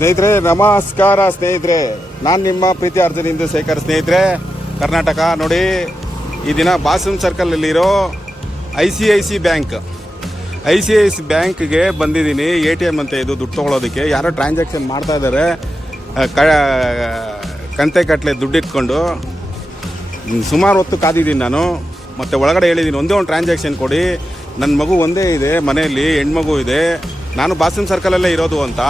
ಸ್ನೇಹಿತರೆ ನಮಸ್ಕಾರ ಸ್ನೇಹಿತರೆ, ನಾನು ನಿಮ್ಮ ಪ್ರೀತಿ ಅರ್ಜುನ್ ಇಂದು ಶೇಖರ್. ಸ್ನೇಹಿತರೆ, ಕರ್ನಾಟಕ ನೋಡಿ, ಈ ದಿನ ಬಾಸಮ್ ಸರ್ಕಲಲ್ಲಿರೋ ICICI ಬ್ಯಾಂಕ್ಗೆ ಬಂದಿದ್ದೀನಿ. ATM ಅಂತ ಇದು ದುಡ್ಡು ತೊಗೊಳೋದಕ್ಕೆ. ಯಾರೋ ಟ್ರಾನ್ಸಾಕ್ಷನ್ ಮಾಡ್ತಾ ಇದ್ದಾರೆ, ಕಂತೆ ಕಟ್ಟಲೆ ದುಡ್ಡು ಇಟ್ಕೊಂಡು. ಸುಮಾರು ಹೊತ್ತು ಕಾದಿದ್ದೀನಿ ನಾನು. ಮತ್ತು ಒಳಗಡೆ ಹೇಳಿದ್ದೀನಿ, ಒಂದೇ ಒಂದು ಟ್ರಾನ್ಸಾಕ್ಷನ್ ಕೊಡಿ, ನನ್ನ ಮಗು ಒಂದೇ ಇದೆ ಮನೆಯಲ್ಲಿ, ಹೆಣ್ಮಗು ಇದೆ, ನಾನು ಬಾಸಮ್ ಸರ್ಕಲಲ್ಲೇ ಇರೋದು ಅಂತ.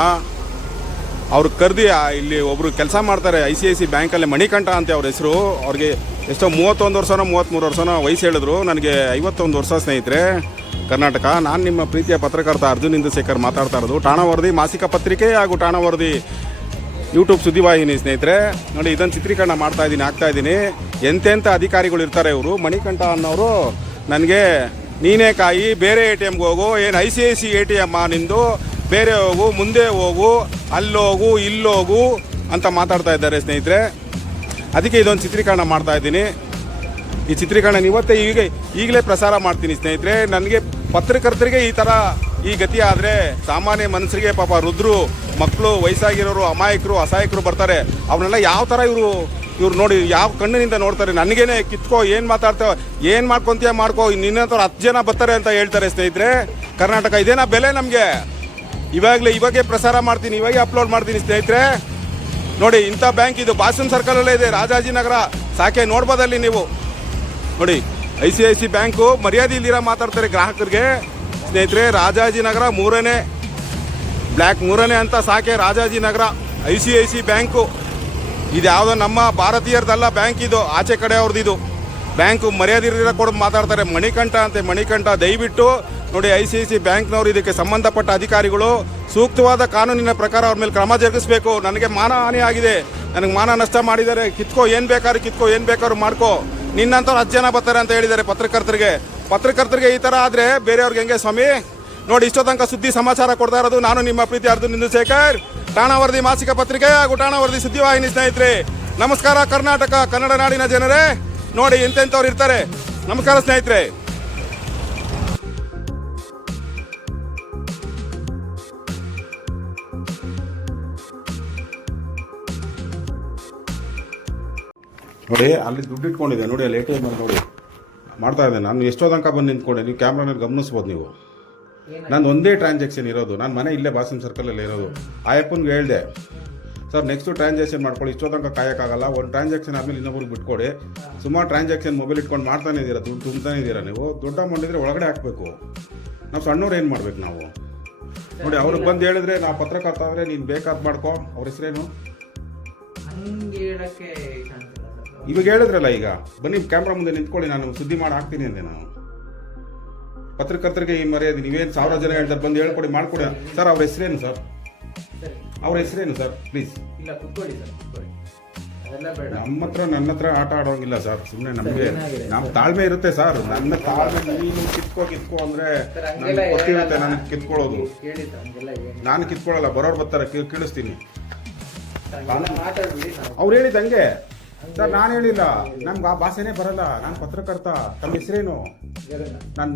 ಅವ್ರು ಕರೆದಿ ಇಲ್ಲಿ ಒಬ್ಬರು ಕೆಲಸ ಮಾಡ್ತಾರೆ ICICI ಬ್ಯಾಂಕಲ್ಲಿ, ಮಣಿಕಂಠ ಅಂತ ಅವ್ರ ಹೆಸರು. ಅವ್ರಿಗೆ ಎಷ್ಟೋ 31 ವರ್ಷನೋ 33 ವರ್ಷನೋ ವಯಸ್ಸು ಹೇಳಿದ್ರು. ನನಗೆ 51 ವರ್ಷ. ಸ್ನೇಹಿತರೆ, ಕರ್ನಾಟಕ, ನಾನು ನಿಮ್ಮ ಪ್ರೀತಿಯ ಪತ್ರಕರ್ತ ಅರ್ಜುನ್ ಇಂದು ಶೇಖರ್ ಮಾತಾಡ್ತಾ ಇರೋದು. ಠಾಣಾ ವರದಿ ಮಾಸಿಕ ಪತ್ರಿಕೆ ಹಾಗೂ ಠಾಣಾ ವರದಿ ಯೂಟ್ಯೂಬ್ ಸುದ್ದಿವಾಹಿನಿ. ಸ್ನೇಹಿತರೆ ನೋಡಿ, ಇದನ್ನು ಚಿತ್ರೀಕರಣ ಆಗ್ತಾಯಿದ್ದೀನಿ. ಎಂತೆಂಥ ಅಧಿಕಾರಿಗಳು ಇರ್ತಾರೆ ಇವರು. ಮಣಿಕಂಠ ಅನ್ನೋರು ನನಗೆ, ನೀನೇ ಕಾಯಿ, ಬೇರೆ ATMಗೆ ಹೋಗು, ಏನು ICICI ATM ನಿಂದು, ಬೇರೆ ಹೋಗು, ಮುಂದೆ ಹೋಗು, ಅಲ್ಲೋಗು ಇಲ್ಲೋಗು ಅಂತ ಮಾತಾಡ್ತಾ ಇದ್ದಾರೆ. ಸ್ನೇಹಿತರೆ, ಅದಕ್ಕೆ ಇದೊಂದು ಚಿತ್ರೀಕರಣ ಮಾಡ್ತಾಯಿದ್ದೀನಿ. ಈ ಚಿತ್ರೀಕರಣ ಇವತ್ತೇ ಈಗಲೇ ಪ್ರಸಾರ ಮಾಡ್ತೀನಿ. ಸ್ನೇಹಿತರೆ, ನನಗೆ ಪತ್ರಕರ್ತರಿಗೆ ಈ ಗತಿ ಆದರೆ ಸಾಮಾನ್ಯ ಮನುಷ್ಯರಿಗೆ, ಪಾಪ ವೃದ್ಧರು, ಮಕ್ಕಳು, ವಯಸ್ಸಾಗಿರೋರು, ಅಮಾಯಕರು, ಅಸಹಾಯಕರು ಬರ್ತಾರೆ. ಅವನ್ನೆಲ್ಲ ಯಾವ ಥರ ಇವ್ರು ನೋಡಿ ಯಾವ ಕಣ್ಣಿನಿಂದ ನೋಡ್ತಾರೆ. ನನಗೇನೆ ಕಿತ್ಕೋ, ಏನು ಮಾತಾಡ್ತೇವೆ, ಏನು ಮಾಡ್ಕೊತೀಯ ಮಾಡ್ಕೋ, ನಿನ್ನಂಥವ್ರು 10 ಜನ ಬರ್ತಾರೆ ಅಂತ ಹೇಳ್ತಾರೆ. ಸ್ನೇಹಿತರೆ, ಕರ್ನಾಟಕ, ಇದೇನಾ ಬೆಲೆ ನಮಗೆ? ಇವಾಗೇ ಪ್ರಸಾರ ಮಾಡ್ತೀನಿ, ಇವಾಗೇ ಅಪ್ಲೋಡ್ ಮಾಡ್ತೀನಿ. ಸ್ನೇಹಿತರೆ ನೋಡಿ, ಇಂಥ ಬ್ಯಾಂಕ್ ಇದು ಬಾಸಮ್ ಸರ್ಕಲಲ್ಲೇ ಇದೆ, ರಾಜಾಜಿನಗರ. ಸಾಕೆ ನೋಡ್ಬೋದಲ್ಲಿ ನೀವು ನೋಡಿ. ICICI ಬ್ಯಾಂಕು ಮರ್ಯಾದೆ ಇಲ್ದಿರ ಮಾತಾಡ್ತಾರೆ ಗ್ರಾಹಕರಿಗೆ. ಸ್ನೇಹಿತರೆ, ರಾಜಾಜಿನಗರ 3ನೇ ಬ್ಲ್ಯಾಕ್ 3ನೇ ಅಂತ ಸಾಕೆ, ರಾಜಾಜಿನಗರ ICICI ಬ್ಯಾಂಕು. ಇದು ಯಾವುದೋ ನಮ್ಮ ಭಾರತೀಯರದಲ್ಲ ಬ್ಯಾಂಕ್, ಇದು ಆಚೆ ಕಡೆ ಅವ್ರದ್ದು. ಇದು ಬ್ಯಾಂಕು ಮರ್ಯಾದೆ ಇಲ್ದಿರ ಕೊಡೋದು ಮಾತಾಡ್ತಾರೆ. ಮಣಿಕಂಠ ಅಂತೆ, ಮಣಿಕಂಠ. ದಯವಿಟ್ಟು ನೋಡಿ, ICICI ಬ್ಯಾಂಕ್ನವರು ಇದಕ್ಕೆ ಸಂಬಂಧಪಟ್ಟ ಅಧಿಕಾರಿಗಳು ಸೂಕ್ತವಾದ ಕಾನೂನಿನ ಪ್ರಕಾರ ಅವ್ರ ಮೇಲೆ ಕ್ರಮ ಜರುಗಿಸಬೇಕು. ನನಗೆ ಮಾನ ಹಾನಿ ಆಗಿದೆ, ನನಗೆ ಮಾನ ನಷ್ಟ ಮಾಡಿದ್ದಾರೆ. ಕಿತ್ಕೋ, ಏನು ಬೇಕಾದ್ರೂ ಮಾಡ್ಕೋ, ನಿನ್ನಂಥವ್ರು 10 ಜನ ಬರ್ತಾರೆ ಅಂತ ಹೇಳಿದ್ದಾರೆ ಪತ್ರಕರ್ತರಿಗೆ. ಈ ಥರ ಆದರೆ ಬೇರೆಯವ್ರಿಗೆ ಹೆಂಗೆ ಸ್ವಾಮಿ? ನೋಡಿ, ಇಷ್ಟೋ ತನಕ ಸುದ್ದಿ ಸಮಾಚಾರ ಕೊಡ್ತಾ ಇರೋದು ನಾನು ನಿಮ್ಮ ಪ್ರೀತಿ ಅರ್ಜುನ್ ಇಂದು ಶೇಖರ್, ಠಾಣಾ ವರದಿ ಮಾಸಿಕ ಪತ್ರಿಕೆ ಹಾಗೂ ಠಾಣಾ ವರದಿ ಸುದ್ದಿವಾಹಿನಿ. ಸ್ನೇಹಿತರೆ, ನಮಸ್ಕಾರ ಕರ್ನಾಟಕ, ಕನ್ನಡ ನಾಡಿನ ಜನರೇ. ನೋಡಿ, ಎಂತೆಂಥವ್ರು ಇರ್ತಾರೆ. ನಮಸ್ಕಾರ ಸ್ನೇಹಿತರೆ. ನೋಡಿ, ಅಲ್ಲಿ ದುಡ್ಡು ಇಟ್ಕೊಂಡಿದೆ ನೋಡಿ, ಅಲ್ಲಿ ATM ಅಲ್ಲಿ ನೋಡಿ ಮಾಡ್ತಾ ಇದ್ದೆ ನಾನು. ಎಷ್ಟೋ ತನಕ ಬಂದು ನಿಂತ್ಕೊಂಡೆ, ನೀವು ಕ್ಯಾಮ್ರಾನಲ್ಲಿ ಗಮನಿಸ್ಬೋದು ನೀವು. ನಾನು ಒಂದೇ ಟ್ರಾನ್ಸಾಕ್ಷನ್ ಇರೋದು, ನಾನು ಮನೆ ಇಲ್ಲೇ ಬಾಸಮ್ ಸರ್ಕಲಲ್ಲಿ ಇರೋದು. ಆ ಅಪ್ಪನಿಗೆ ಹೇಳಿದೆ, ಸರ್ ನೆಕ್ಸ್ಟು ಟ್ರಾನ್ಸಾಕ್ಷನ್ ಮಾಡ್ಕೊಳ್ಳಿ, ಇಷ್ಟೋ ತನಕ ಕಾಯೋಕ್ಕಾಗಲ್ಲ, ಒಂದು ಟ್ರಾನ್ಸಾಕ್ಷನ್ ಆದಮೇಲೆ ಇನ್ನೊಬ್ರಿಗೆ ಬಿಟ್ಕೊಡಿ. ಸುಮಾರು ಟ್ರಾನ್ಸಾಕ್ಷನ್ ಮೊಬೈಲ್ ಇಟ್ಕೊಂಡು ಮಾಡ್ತಾನೆ ಇದ್ದೀರಾ, ದುಡ್ಡು ತುಂಬ್ತಾನೆ ಇದ್ದೀರಾ ನೀವು. ದೊಡ್ಡ ಅಮೌಂಟ್ ಇದ್ದರೆ ಒಳಗಡೆ ಹಾಕಬೇಕು. ನಾವು ಸಣ್ಣವ್ರು ಏನು ಮಾಡ್ಬೇಕು ನಾವು? ನೋಡಿ, ಅವ್ರಿಗೆ ಬಂದು ಹೇಳಿದ್ರೆ, ನಾವು ಪತ್ರಕರ್ತ ಅಂದರೆ ನೀನು ಬೇಕಾದ್ ಮಾಡ್ಕೊ. ಅವ್ರ ಹೆಸರೇನು? ಇವಾಗ ಹೇಳಿದ್ರಲ್ಲ, ಈಗ ಬನ್ನಿ ಕ್ಯಾಮ್ರಾ ಮುಂದೆ ನಿಂತ್ಕೊಳ್ಳಿ, ನಾನು ಸುದ್ದಿ ಮಾಡಿ ಹಾಕ್ತೀನಿ ಅಂದೆ. ನಾನು ಪತ್ರಕರ್ತರಿಗೆ ಈ ಮರ್ಯಾದೆ, ನೀವೇನು 1000 ಜನ ಹೇಳ್ತಾರೆ, ಬಂದು ಹೇಳ್ಕೊಡಿ, ಮಾಡ್ಕೊಡಿ. ಸರ್, ಅವ್ರ ಹೆಸರೇನು ಸರ್? ಪ್ಲೀಸ್. ನನ್ನ ಹತ್ರ ಆಟ ಆಡೋಂಗಿಲ್ಲ ಸರ್. ಸುಮ್ಮನೆ ನಮಗೆ ನಮ್ಮ ತಾಳ್ಮೆ ಇರುತ್ತೆ ಸರ್. ನನ್ನ ತಾಳ್ಮೆ, ನೀನು ಕಿತ್ಕೋ ಅಂದರೆ ನನಗೆ ಗೊತ್ತಿರುತ್ತೆ, ನನಗೆ ಕಿತ್ಕೊಳ್ಳೋದು. ನಾನು ಕಿತ್ಕೊಳ್ಳಲ್ಲ, ಬರೋರು ಬರ್ತಾರೆ, ಕೀಳಿಸ್ತೀನಿ. ಅವ್ರು ಹೇಳಿದಂಗೆ ಸರ್, ನಾನು ಹೇಳಿಲ್ಲ, ನಮ್ಗೆ ಆ ಭಾಷೆನೇ ಬರಲ್ಲ, ನಾನು ಪತ್ರಕರ್ತ. ತಮ್ಮ ಹೆಸರೇನು? ನಾನು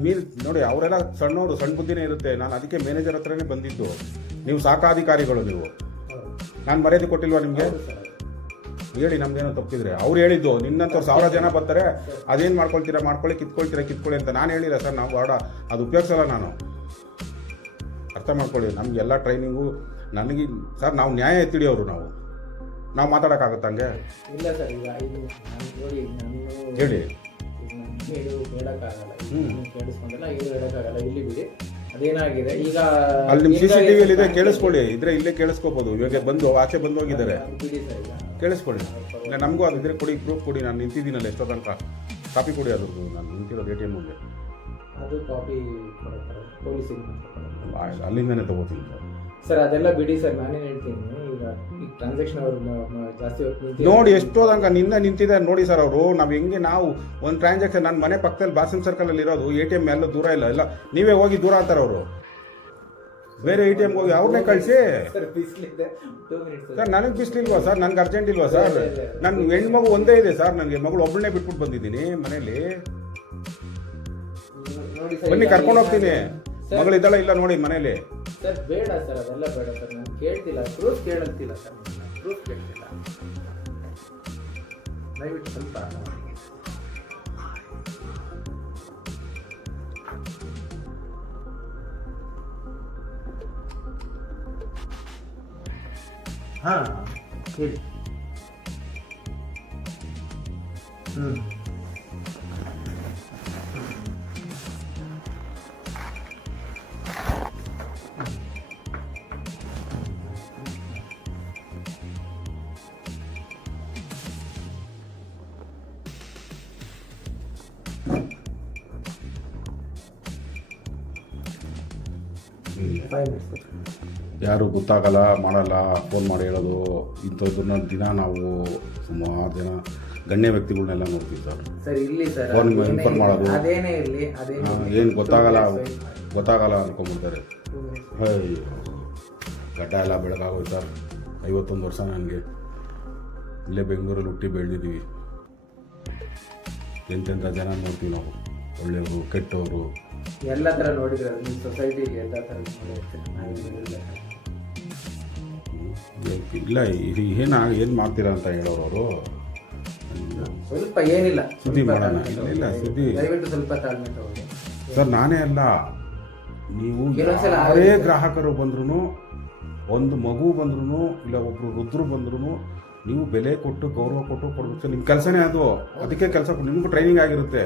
ನೋಡಿ, ಅವರೆಲ್ಲ ಸಣ್ಣವರು, ಸಣ್ಣ ಬುದ್ಧಿನೇ ಇರುತ್ತೆ. ನಾನು ಅದಕ್ಕೆ ಮ್ಯಾನೇಜರ್ ಹತ್ರನೇ ಬಂದಿದ್ದು. ನೀವು ಶಾಖಾಧಿಕಾರಿಗಳು, ನೀವು. ನಾನು ಮರ್ಯಾದೆ ಕೊಟ್ಟಿಲ್ವಾ ನಿಮಗೆ? ಹೇಳಿ, ನಮ್ದೇನೋ ತಪ್ಪಿದ್ರೆ. ಅವ್ರು ಹೇಳಿದ್ದು, ನಿನ್ನಂಥವ್ರು 1000 ಜನ ಬರ್ತಾರೆ, ಅದೇನು ಮಾಡ್ಕೊಳ್ತೀರಾ ಮಾಡ್ಕೊಳ್ಳಿ, ಕಿತ್ಕೊಳ್ತೀರಾ ಅಂತ. ನಾನು ಹೇಳಿಲ್ಲ ಸರ್, ನಾವು ಅದು ಉಪಯೋಗಿಸಲ್ಲ. ನಾನು ಅರ್ಥ ಮಾಡ್ಕೊಳ್ಳಿ, ನಮಗೆಲ್ಲ ಟ್ರೈನಿಂಗು ನನಗೆ ಸರ್. ನಾವು ನ್ಯಾಯ ಎತ್ತಿಡಿಯೋರು, ನಾವು ಮಾತಾಡೋಕ್ಕಾಗತ್ತ ಹಂಗೆ? ಇಲ್ಲ ಸರ್, ಈಗ ಇದು ನೋಡಿ, ನಾನು ಹೇಳಿ. ಕೇಳಿಸ್ಕೊಂಡಲ್ಲ, ಇದು ಹೇಳೋಕ್ಕಾಗಲ್ಲ, ಇಲ್ಲಿ ಬಿಡಿ. ಅದೇನಾಗಿದೆ ಈಗ, ಅಲ್ಲಿ ನಿಮ್ಮ CCTV ಇದೆ, ಕೇಳಿಸ್ಕೊಳ್ಳಿ. ಇದ್ರೆ ಇಲ್ಲೇ ಕೇಳಿಸ್ಕೋಬೋದು. ಇವಾಗ ಆಚೆ ಬಂದು ಹೋಗಿದ್ದಾರೆ, ಕೇಳಿಸ್ಕೊಳ್ಳಿ. ಇಲ್ಲ, ನಮಗೂ ಅದಿದ್ರೆ ಕೊಡಿ, ಪ್ರೂಫ್ ಕೊಡಿ. ನಾನು ನಿಂತಿದ್ದೀನಲ್ಲ ಎಷ್ಟೋ ತನಕ, ಕಾಪಿ ಕೊಡಿ ಅದ್ರದ್ದು. ನಾನು ನಿಂತಿರೋದು ATM ಮುಂದೆ. ಅದು ಕಾಪಿ ಪೊಲೀಸಿಗೆ ಅಲ್ಲಿಂದನೇ ತಗೋತೀನಿ ಸರ್. ಅದೆಲ್ಲ ಬಿಡಿ ಸರ್, ನಾನೇನು ಹೇಳ್ತೀನಿ, ಈಗ ಟ್ರಾನ್ಸಾಕ್ಷನ್ ಅವರು ಜಾಸ್ತಿ ನೋಡಿ, ಎಷ್ಟೋ ತನಕ ನಿಂತಿದ್ದಾರೆ ನೋಡಿ ಸರ್ ಅವರು. ನಾವು ಒಂದು ಟ್ರಾನ್ಸಾಕ್ಷನ್, ನನ್ನ ಮನೆ ಪಕ್ಕದಲ್ಲಿ ಬಾಸಮ್ ಸರ್ಕಲಲ್ಲಿ ಇರೋದು, ATM ಎಲ್ಲ ದೂರ ಇಲ್ಲ. ನೀವೇ ಹೋಗಿ ದೂರ ಅಂತಾರೆ ಅವರು. ಬೇರೆ ATMಗೆ ಹೋಗಿ ಅವ್ರನ್ನೇ ಕಳಿಸಿ ಸರ್. ನನಗೆ ಬಿಸ್ಲಿಲ್ವಾ ಸರ್? ನನಗೆ ಅರ್ಜೆಂಟ್ ಇಲ್ವಾ ಸರ್? ನನ್ನ ಹೆಣ್ಮಗು ಒಂದೇ ಇದೆ ಸರ್, ನನಗೆ ಮಗಳು ಒಬ್ಬಳನ್ನೇ ಬಿಟ್ಬಿಟ್ಟು ಬಂದಿದ್ದೀನಿ ಮನೇಲಿ. ಬನ್ನಿ, ಕರ್ಕೊಂಡು ಹೋಗ್ತೀನಿ. ಮಗಳು ಇದ್ದಾಳ ಇಲ್ಲ ನೋಡಿ ಮನೇಲಿ. ಸರ್ ಬೇಡ ಸರ್, ಅದೆಲ್ಲ ಬೇಡ ಸರ್, ನಾನು ಕೇಳ್ತಿಲ್ಲ, ಪ್ರೂಫ್ ಕೇಳಲ್ತಿಲ್ಲ ಸರ್, ಪ್ರೂಫ್ ಕೇಳ್ತಿಲ್ಲ, ದಯವಿಟ್ಟು ಸ್ವಲ್ಪ ಹಾಂ ಹೇಳಿ. ಯಾರು ಗೊತ್ತಾಗಲ್ಲ, ಮಾಡಲ್ಲ, ಫೋನ್ ಮಾಡಿ ಹೇಳೋದು ಇಂಥದ್ದನ್ನ ದಿನ ನಾವು ಸುಮಾರು ಜನ ಗಣ್ಯ ವ್ಯಕ್ತಿಗಳನ್ನೆಲ್ಲ ನೋಡ್ತೀವಿ ಸರ್. ಸರ್ ಇಲ್ಲಿ ಸರ್ ಫೋನ್ ಇನ್ಫಾರ್ಮ್ ಮಾಡೋದು, ಅದೇನೇ ಇರಲಿ, ಏನು ಗೊತ್ತಾಗಲ್ಲ ಅನ್ಕೊಂಡ್ಬಿಡ್ತಾರೆ. ಅಯ್ಯೋ ಗಡ್ಡ ಎಲ್ಲ ಬೆಳಗಾಗೋಯ್ತು ಸರ್. 51 ವರ್ಷ ನನಗೆ. ಇಲ್ಲೇ ಬೆಂಗಳೂರಲ್ಲಿ ಹುಟ್ಟಿ ಬೆಳೆದಿದ್ದೀವಿ. ಎಂತೆಂಥ ಜನ ನೋಡ್ತೀವಿ ನಾವು, ಒಳ್ಳೆಯವರು ಕೆಟ್ಟವರು ಎಲ್ಲ ಥರ ನೋಡಿದ್ರೆ ನಿಮ್ಮ ಸೊಸೈಟಿಗೆ ಎಲ್ಲ ಥರ ಇಲ್ಲ. ಏನು ಮಾಡ್ತೀರಾ ಅಂತ ಹೇಳೋರು ಅವರು. ಸ್ವಲ್ಪ ಏನಿಲ್ಲ, ಸುದ್ದಿ ಮಾಡೋಣ. ಇಲ್ಲ ಸುದ್ದಿ ದಯವಿಟ್ಟು ಸ್ವಲ್ಪ ತಾಳ್ಮೆ ತಗೊಳ್ಳಿ ಸರ್. ನಾನೇ ಅಲ್ಲ, ನೀವು ಯಾರೇ ಗ್ರಾಹಕರು ಬಂದ್ರೂ, ಒಂದು ಮಗು ಬಂದ್ರೂ, ಇಲ್ಲ ಒಬ್ರು ವೃದ್ಧರು ಬಂದ್ರೂ ನೀವು ಬೆಲೆ ಕೊಟ್ಟು ಗೌರವ ಕೊಟ್ಟು ಕೊಡ್ಬೇಕು. ನಿಮ್ಮ ಕೆಲಸನೇ ಅದು. ಅದಕ್ಕೆ ಕೆಲಸ ನಿಮಗೂ ಟ್ರೈನಿಂಗ್ ಆಗಿರುತ್ತೆ.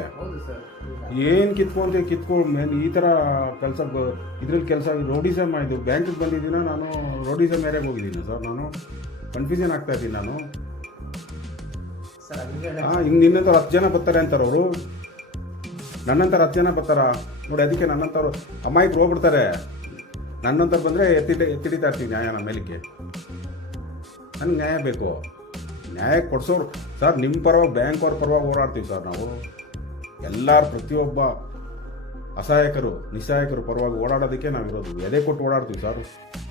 ಏನು ಕಿತ್ಕೊಂಡು ಈ ಥರ ಕೆಲಸ ಇದ್ರಲ್ಲಿ ಕೆಲಸ ರೋಡಿಸಮ್ ಇದು ಬ್ಯಾಂಕಿಗೆ ಬಂದಿದ್ದೀನ ನಾನು, ರೋಡಿಸಮ್ ಏರಿಯಾಗೆ ಹೋಗಿದ್ದೀನಿ ಸರ್. ನಾನು ಕನ್ಫ್ಯೂಷನ್ ಆಗ್ತಾ ಇದ್ದೀನಿ ನಾನು. ಹಿಂಗೆ ನಿನ್ನಂತರ 10 ಜನ ಬರ್ತಾರೆ ಅಂತಾರೆ ಅವರು, ನನ್ನಂತರ 10 ಜನ ಬರ್ತಾರ ನೋಡಿ. ಅದಕ್ಕೆ ನನ್ನಂಥವ್ರು ಅಮಾಯಕರು ಹೋಗ್ಬಿಡ್ತಾರೆ. ನನ್ನಂತರ ಬಂದರೆ ಎತ್ತಿಡಿತಾ ಇರ್ತೀವಿ ನ್ಯಾಯನ ಮೇಲಕ್ಕೆ. ನನಗೆ ನ್ಯಾಯ ಬೇಕು. ನ್ಯಾಯ ಕೊಡಿಸೋರು ಸರ್. ನಿಮ್ಮ ಪರವಾಗಿ ಬ್ಯಾಂಕ್ ಅವ್ರ ಪರವಾಗಿ ಹೋರಾಡ್ತೀವಿ ಸರ್ ನಾವು. ಎಲ್ಲರ ಪ್ರತಿಯೊಬ್ಬ ಅಸಹಾಯಕರು ನಿಸ್ಸಹಾಯಕರು ಪರವಾಗಿ ಓಡಾಡೋದಕ್ಕೆ ನಾವಿರೋದು. ಎದೆ ಕೊಟ್ಟು ಓಡಾಡ್ತೀವಿ ಸರ್.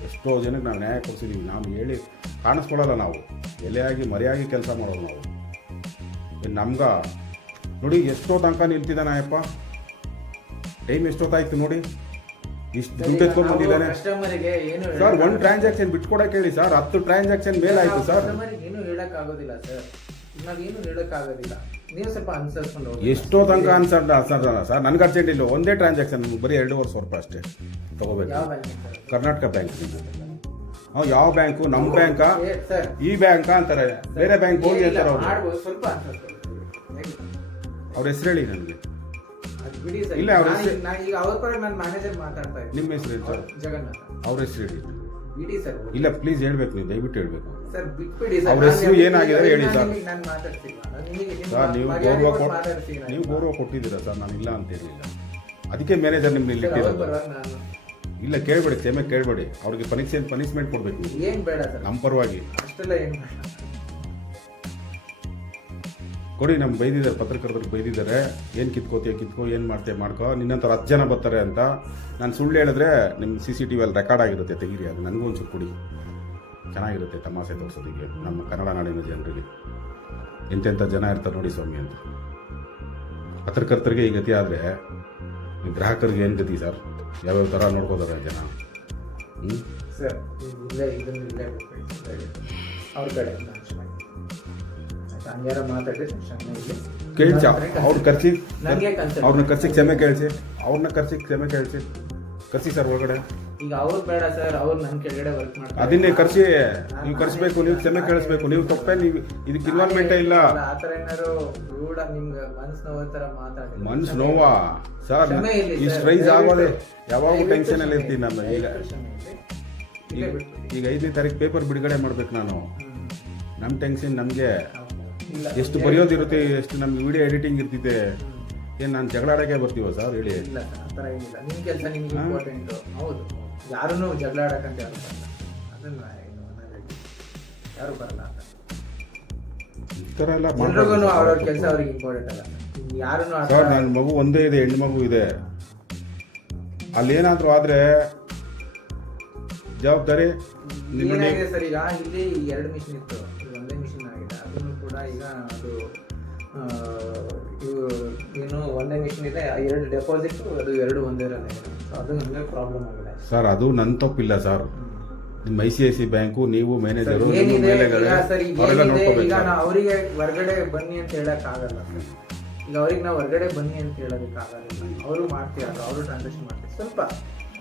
ಎಷ್ಟೋ ಜನಕ್ಕೆ ನಾವು ನ್ಯಾಯ ಕೊಡಿಸಿದ್ದೀವಿ. ನಾವು ಹೇಳಿ ಕಾಣಿಸ್ಕೊಳ್ಳಲ್ಲ ನಾವು. ಎಲೆಯಾಗಿ ಮರೆಯಾಗಿ ಕೆಲಸ ಮಾಡೋದು ನಾವು. ನಮ್ಗೆ ನೋಡಿ ಎಷ್ಟೋ ತನಕ ನಿಲ್ತಿದ್ದಾನಪ್ಪ. ಟೈಮ್ ಎಷ್ಟೊತ್ತಾಯ್ತು ನೋಡಿ. ಇಷ್ಟು ದುಡ್ಡು ಎತ್ಕೊಂಡು ಬಂದಿದ್ದಾನೆ ಸರ್. 1 ಟ್ರಾನ್ಸಾಕ್ಷನ್ ಬಿಟ್ಕೊಡಕ್ಕೆ ಹೇಳಿ ಸರ್. 10 transaction ಮೇಲಾಯ್ತು sir. ಏನು ಹೇಳಕ್ಕಾಗೋದಿಲ್ಲ ಸರ್, ನಾವೇನು ಹೇಳಕ್ಕಾಗೋದಿಲ್ಲ. ನೀವು ಸ್ವಲ್ಪ ಅನುಸರಿಸ್ಕೊಂಡು ಎಷ್ಟೋ ತನಕ ಅನ್ಸಲ್ಲ ಸರ್. ನನಗೆ ಅರ್ಜೆಂಟ್ ಇಲ್ಲ. ಒಂದೇ ಟ್ರಾನ್ಸಾಕ್ಷನ್ ಬರೀ 2,500 ರೂಪಾಯಿ ಅಷ್ಟೇ ತಗೋಬೇಕು. ಕರ್ನಾಟಕ ಬ್ಯಾಂಕ್. ಯಾವ ಬ್ಯಾಂಕು? ನಮ್ಮ ಬ್ಯಾಂಕಾ ಈ ಬ್ಯಾಂಕಾ ಅಂತಾರೆ. ಬೇರೆ ಬ್ಯಾಂಕ್ ಹೋಗಿ ಅಂತಾರೆ ಅವರು. ಅವ್ರ ಹೆಸರು ಹೇಳಿ ನನಗೆ. ಇಲ್ಲ ಅವ್ರ ಹೆಸರು. ನಿಮ್ಮ ಹೆಸರು ಏನು ಸರ್? ಜಗನ್ನಾಥ್. ಅವ್ರ ಹೆಸರು ಹೇಳಿ. ಬಿಡಿ ಸರ್. ಇಲ್ಲ ಪ್ಲೀಸ್ ಹೇಳ್ಬೇಕು, ನೀವು ದಯವಿಟ್ಟು ಹೇಳ್ಬೇಕು. ಸರ್ ಬಿಟ್ಬಿಡಿ ಸರ್. ಅವ್ರ ಹೆಸರು ಏನಾಗಿದೆ ಹೇಳಿ ಸರ್. ನಾನು ಮಾತಾಡ್ತಿಲ್ಲ ಸರ್. ನೀವು ಗೌರವ ಕೊಟ್ಟಿದ್ದೀರಾ ಸರ್, ನಾನು ಇಲ್ಲ ಅಂತ ಹೇಳಿಲ್ಲ. ಅದಕ್ಕೆ ಮ್ಯಾನೇಜರ್ ನಿಮ್ಗೆ ಇಲ್ಲಿ ಇಟ್ಟಿರೋದು. ಇಲ್ಲ ಕೇಳಬೇಡಿ, ಕ್ಷಮೆ ಕೇಳಬೇಡಿ. ಅವ್ರಿಗೆ ಪನಿಷ್ಮೆಂಟ್ ಕೊಡ್ಬೇಕು. ಏನ್ ಬೇಡ ಸರ್, ನಮ್ಮ ಪರವಾಗಿ ಅಷ್ಟೆಲ್ಲ ಏನು ಬೇಡ ಕೊಡಿ. ನಮ್ಗೆ ಬೈದಿದ್ದಾರೆ, ಪತ್ರಕರ್ತರಿಗೆ ಬೈದಿದ್ದಾರೆ. ಏನು ಕಿತ್ಕೋ, ಏನು ಮಾಡ್ಕೋ, ನಿನ್ನಂತರ 10 ಜನ ಬರ್ತಾರೆ ಅಂತ. ನಾನು ಸುಳ್ಳು ಹೇಳಿದ್ರೆ ನಿಮ್ಮ CCTV ಅಲ್ಲಿ ರೆಕಾರ್ಡ್ ಆಗಿರುತ್ತೆ, ತೆಗೀರಿ. ಅದು ನನಗೂ ಒಂಚೂರು ಕೊಡಿ, ಚೆನ್ನಾಗಿರುತ್ತೆ ತಮಾಷೆ ತೋರಿಸೋದಕ್ಕೆ ನಮ್ಮ ಕನ್ನಡ ನಾಡಿನ ಜನರಿಗೆ. ಎಂತೆಂಥ ಜನ ಇರ್ತಾರೆ ನೋಡಿ ಸ್ವಾಮಿ ಅಂತ. ಪತ್ರಕರ್ತರಿಗೆ ಈ ಗತಿ ಆದರೆ ಗ್ರಾಹಕರಿಗೆ ಏನು ಗತಿ ಸರ್? ಯಾವ್ಯಾವ ಥರ ನೋಡ್ಕೋತಾರೆ ಜನ. ಸರ್ ಇಲ್ಲೇ ಅವ್ರ ಕಡೆ ಹಂಗಾರ ಮಾತಾಡಿ ಕೇಳಿಸಿ. ಅವ್ರನ್ನ ಕರ್ಸಿ ಕ್ಷಮೆ ಕೇಳಿಸಿ ಸರ್ ಒಳಗಡೆ. ಈಗ ಅವ್ರು ಬೇಡ ಸರ್, ಅವ್ರು ನನ್ನ ಕೆಳಗಡೆ ವರ್ಕ್ ಮಾಡ್ತಾರೆ. ಅದನ್ನೇ ಕರ್ಸಿ. ನೀವು ಕರ್ಸ್ಬೇಕು, ನೀವು ಕ್ಷಮೆ ಕೇಳಿಸ್ಬೇಕು. ನೀವು ತಪ್ಪೇ, ನೀವು ಇದಕ್ಕೆ ಇನ್ವಾಲ್ವ್ಮೆಂಟೇ ಇಲ್ಲ. ಆ ಥರ ಏನಾದ್ರು ಕೂಡ ನಿಮ್ಗೆ ಮನ್ಸು ನೋವು ಥರ ಮಾತಾಡಿ. ಮನ್ಸು ನೋವಾ ಸರ್? ಇಷ್ಟು ರೈಸ್ ಆಗೋದೆ ಯಾವಾಗೂ ಟೆನ್ಷನ್ ಅಲ್ಲಿ ಇರ್ತೀನಿ ನಾನು. ಈಗ 5ನೇ ತಾರೀಕು ಪೇಪರ್ ಬಿಡುಗಡೆ ಮಾಡ್ಬೇಕು ನಾನು. ನಮ್ಮ ಟೆನ್ಷನ್ ನಮಗೆ ಎಷ್ಟು ಬರೆಯೋದಿರುತ್ತೆ, ಎಷ್ಟು ನಮ್ಗೆ ವಿಡಿಯೋ ಎಡಿಟಿಂಗ್ ಇರ್ತಿದೆ. ಏನು ನಾನು ಜಗಳಾಡೋಕ್ಕೆ ಬರ್ತೀವ ಸರ್ ಹೇಳಿ? ಇಲ್ಲ ಸರ್, ಆ ಥರ ಏನಿಲ್ಲ. ನಿಮ್ಮ ಕೆಲಸ ನಿಮ್ಗೆ ಇಂಪಾರ್ಟೆಂಟು. ಹೌದು, ಯಾರನ್ನೂ ಜಗಳಾಡಕ್ಕಂತ ಯಾರು ಬರಲ್ಲ. ಅದನ್ನು ಯಾರು ಬರಲ್ಲ ಅಂತ ಈ ಥರ ಎಲ್ಲ ಎಲ್ರಿಗೂ ಅವ್ರವ್ರ ಕೆಲಸ ಅವ್ರಿಗೆ ಇಂಪಾರ್ಟೆಂಟ್ ಅಲ್ಲ. ಯಾರನ್ನು ಸರ್, ನನ್ನ ಮಗು ಒಂದೇ ಇದೆ, ಹೆಣ್ಣು ಮಗು ಇದೆ. ಅಲ್ಲೇನಾದರೂ ಆದರೆ ಜವಾಬ್ದಾರಿ ಏನಾಗಿದೆ ಸರ್? ಈಗ ಇಲ್ಲಿ 2 ಮಿಷಿನ್ ಇತ್ತು, ಒಂದೇ ಮಿಷಿನ್ ಆಗಿದೆ. ಅದನ್ನು ಕೂಡ ಈಗ ಅದು ಇವು ಏನು ಒಂದೇ ಮಿಷಿನ್ ಇದೆ, 2 ಡೆಪಾಸಿಟ್, ಅದು 2 ಒಂದೇ ರನ್ ಇದೆ. ಸೊ ಅದು ನಮಗೆ ಪ್ರಾಬ್ಲಮ್ ಆಗಿದೆ. ಸರ್ ಅದು ನನ್ನ ತಪ್ಪಿಲ್ಲ ಸರ್, ನಿಮ್ಮ ICICI ಬ್ಯಾಂಕು, ನೀವು ಮ್ಯಾನೇಜರು ಏನಿದೆ ಈಗ ಸರ್, ಹೊರಗೆ ನೋಡ್ಕೋಬೇಕು. ಈಗ ನಾವು ಅವರಿಗೆ ಹೊರಗಡೆ ಬನ್ನಿ ಅಂತ ಹೇಳಕ್ ಆಗಲ್ಲ ಸರ್. ಈಗ ಅವ್ರಿಗೆ ನಾವು ಹೊರಗಡೆ ಬನ್ನಿ ಅಂತ ಹೇಳೋದಕ್ಕೆ ಆಗೋದಿಲ್ಲ. ಅವರು ಮಾಡ್ತೀರಲ್ಲ, ಅವರು ಟ್ರಾನ್ಸಾಕ್ಷನ್ ಮಾಡ್ತಾರೆ. ಸ್ವಲ್ಪ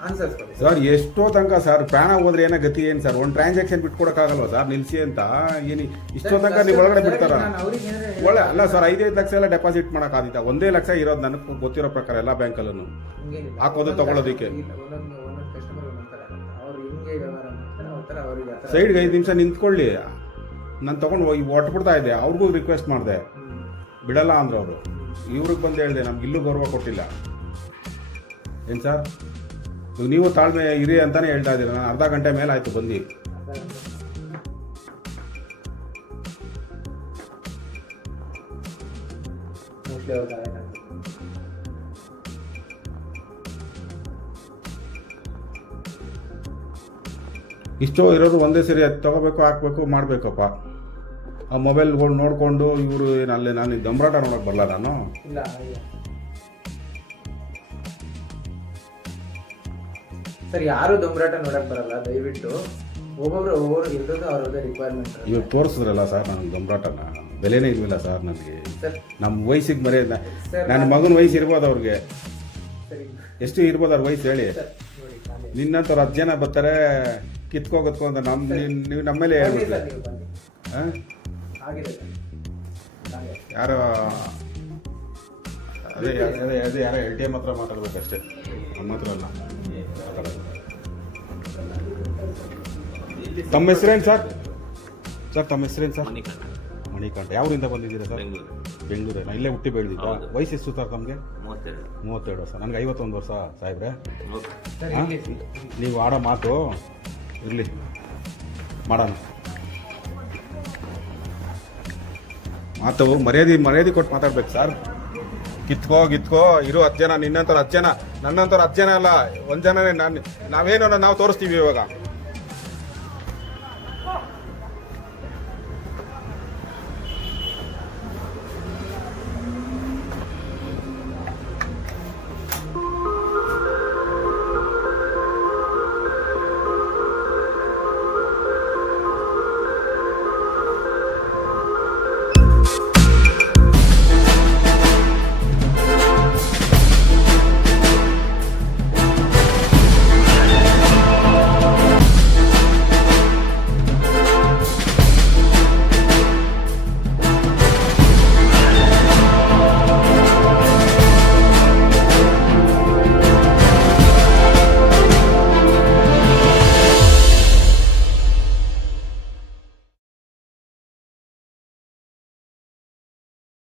ಆನ್ಸರ್ಸ್ ಕೊಡಿ ಸರ್. ಎಷ್ಟೋ ತನಕ ಸರ್ ಪ್ಯಾನ ಹೋದ್ರೆ ಏನೋ ಗತಿ ಏನು ಸರ್? ಒಂದು ಟ್ರಾನ್ಸಾಕ್ಷನ್ ಬಿಟ್ಕೊಡಕ್ಕಾಗಲ್ವ ಸರ್ ನಿಲ್ಸಿ ಅಂತ? ಏನು ಇಷ್ಟೋ ತನಕ ನೀವು ಒಳಗಡೆ ಬಿಡ್ತಾರ? ಒಳ್ಳೆ ಅಲ್ಲ ಸರ್, 5-5 ಲಕ್ಷ ಎಲ್ಲ ಡೆಪಾಸಿಟ್ ಮಾಡೋಕ್ಕಾದಿತ್ತ? 1 ಲಕ್ಷ ಇರೋದು ನನಗೆ ಗೊತ್ತಿರೋ ಪ್ರಕಾರ ಎಲ್ಲ ಬ್ಯಾಂಕಲ್ಲೂ ಹಾಕೋದು ತಗೊಳ್ಳೋದಕ್ಕೆ. ಸೈಡ್ಗೆ 5 ನಿಮಿಷ ನಿಂತ್ಕೊಳ್ಳಿ, ನಾನು ತೊಗೊಂಡು ಹೋಗಿ ಹೊಟ್ಬಿಡ್ತಾ ಇದ್ದೆ. ಅವ್ರಿಗೂ ರಿಕ್ವೆಸ್ಟ್ ಮಾಡಿದೆ, ಬಿಡಲ್ಲ ಅಂದ್ರು ಅವರು. ಇವ್ರಿಗೆ ಬಂದು ಹೇಳಿದೆ, ನಮ್ಗೆ ಇಲ್ಲೂ ಗೌರವ ಕೊಟ್ಟಿಲ್ಲ. ಏನು ಸರ್, ಇವಾಗ ನೀವು ತಾಳ್ಮೆ ಇರಿ ಅಂತಾನೆ ಹೇಳ್ತಾ ಇದ್ದೀರ. ನಾನು ಅರ್ಧ ಗಂಟೆ ಮೇಲೆ ಆಯ್ತು ಬಂದು. ಇಷ್ಟೋ ಇರೋರು ಒಂದೇ ಸರಿ ತಗೋಬೇಕು, ಹಾಕ್ಬೇಕು, ಮಾಡಬೇಕಪ್ಪ. ಆ ಮೊಬೈಲ್ಗಳು ನೋಡಿಕೊಂಡು ಇವರು ಏನು ಅಲ್ಲೇ ನಾನು ದಮ್ರಾಟ ನೋಡೋಕೆ ಬರಲ್ಲ ನಾನು. ಇಲ್ಲ ಸರ್, ಯಾರು ದೊಂಬರಾಟ ನೋಡಕ್ ಬರಲ್ಲ. ದಯವಿಟ್ಟು ಒಬ್ಬೊಬ್ರು ಇರೋದು ಅವ್ರದ್ದೇ ರಿಕ್ವೈರ್ಮೆಂಟ್. ಇವಾಗ ತೋರಿಸಿದ್ರಲ್ಲ ಸರ್, ನನಗೆ ದಮ್ರಾಟನ ಬೆಲೆನೇ ಇಲ್ವಿಲ್ಲ ಸರ್ ನನಗೆ. ನಮ್ಮ ವಯಸ್ಸಿಗೆ ಮರ್ಯಾದ, ನನ್ನ ಮಗನ ವಯಸ್ಸು ಇರ್ಬೋದು ಅವ್ರಿಗೆ. ಎಷ್ಟು ಇರ್ಬೋದು ಅವ್ರ ವಯಸ್ಸು ಹೇಳಿ? ನಿನ್ನಂತವ್ರು 10 ಜನ ಬರ್ತಾರೆ ಕಿತ್ಕೋಗತ್ಕೊ ಅಂತ ನೀವು ನಮ್ಮೇಲೆ ಹೇಳ್ಬಿಟ್ರಿ. ಯಾರೋ ಅದೇ ಯಾರೋ LTM ಹತ್ರ ಮಾತಾಡ್ಬೇಕಷ್ಟೇ, ನಮ್ಮ ಹತ್ರ ಅಲ್ಲ. ತಮ್ಮ ಹೆಸರೇನು ಸರ್? ತಮ್ಮ ಹೆಸರೇನು ಸರ್? ಮಣಿಕಂಠ. ಯಾವೂರಿಂದ ಬಂದಿದ್ದೀರಾ ಸರ್? ಬೆಂಗಳೂರು. ನಾ ಇಲ್ಲೇ ಹುಟ್ಟಿ ಬೆಳೆದಿದ್ದ. ವಯಸ್ಸು ಎಷ್ಟು ಸರ್ ತಮಗೆ? 32 ವರ್ಷ. ನನಗೆ 51 ವರ್ಷ ಸಾಹೇಬ್ರೆ. ನೀವು ಆಡೋ ಮಾತು ಇರಲಿ, ಮಾಡೋಣ ಮಾತು. ಮರ್ಯಾದೆ ಕೊಟ್ಟು ಮಾತಾಡ್ಬೇಕು ಸರ್. ಕಿತ್ಕೋ ಇರೋ 10 ಜನ, ನಿನ್ನಂತವ್ರು 10 ಜನ, ನನ್ನಂತವ್ರು 10 ಜನ ಅಲ್ಲ, 1 ಜನನೇ. ನಾವೇನೋ ನಾವು ತೋರಿಸ್ತೀವಿ ಇವಾಗ.